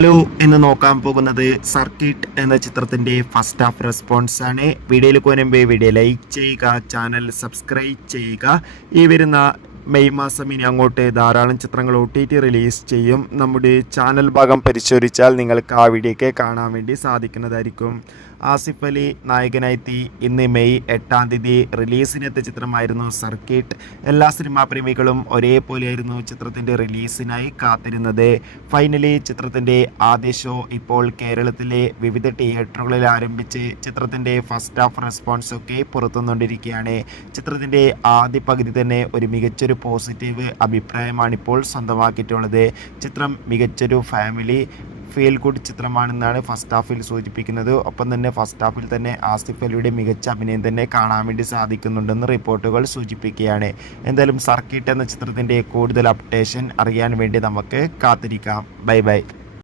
Hello എന്ന് നോക്കാൻ പോകുന്നത് സർക്കിട്ട് എന്ന ചിത്രത്തിന്റെ ഫസ്റ്റ് ഹാഫ് റെസ്പോൺസ് ആണ്. വീഡിയോയിൽ പോകുമ്പോൾ വീഡിയോ ലൈക്ക് ചെയ്യുക, ചാനൽ സബ്സ്ക്രൈബ് ചെയ്യുക. ഈ വരുന്ന മെയ് മാസം ഇനി അങ്ങോട്ട് ധാരാളം ചിത്രങ്ങൾ OTT റിലീസ് ചെയ്യും. നമ്മുടെ ചാനൽ ഭാഗം പരിശോധിച്ചാൽ നിങ്ങൾക്ക് ആ വീഡിയോയ്ക്ക് കാണാൻ വേണ്ടി സാധിക്കുന്നതായിരിക്കും. ആസിഫ് അലി നായകനായി ഇന്ന് മെയ് 8-ാം തീയതി റിലീസിനെത്തിയ ചിത്രമായിരുന്നു സർക്കിട്ട്. എല്ലാ സിനിമാ പ്രേമികളും ഒരേപോലെയായിരുന്നു ചിത്രത്തിൻ്റെ റിലീസിനായി കാത്തിരുന്നത്. ഫൈനലി ചിത്രത്തിൻ്റെ ആദ്യ ഷോ ഇപ്പോൾ കേരളത്തിലെ വിവിധ തിയേറ്ററുകളിൽ ആരംഭിച്ച് ചിത്രത്തിൻ്റെ ഫസ്റ്റ് ഹാഫ് റെസ്പോൺസ് ഒക്കെ പുറത്തുവന്നുകൊണ്ടിരിക്കുകയാണ്. ചിത്രത്തിൻ്റെ ആദ്യ പകുതി തന്നെ ഒരു മികച്ചൊരു പോസിറ്റീവ് അഭിപ്രായമാണിപ്പോൾ സ്വന്തമാക്കിയിട്ടുള്ളത്. ചിത്രം മികച്ചൊരു ഫാമിലി ഫീൽ ഗുഡ് ചിത്രമാണെന്നാണ് ഫസ്റ്റ് ഹാഫിൽ സൂചിപ്പിക്കുന്നത്. ഒപ്പം തന്നെ ഫസ്റ്റ് ഹാഫിൽ തന്നെ ആസിഫ് അലിയുടെ മികച്ച അഭിനയം തന്നെ കാണാൻ വേണ്ടി സാധിക്കുന്നുണ്ടെന്ന് റിപ്പോർട്ടുകൾ സൂചിപ്പിക്കുകയാണ്. എന്തായാലും സർക്കിട്ട് എന്ന ചിത്രത്തിൻ്റെ കൂടുതൽ അപ്ഡേഷൻ അറിയാൻ വേണ്ടി നമുക്ക് കാത്തിരിക്കാം. Bye bye.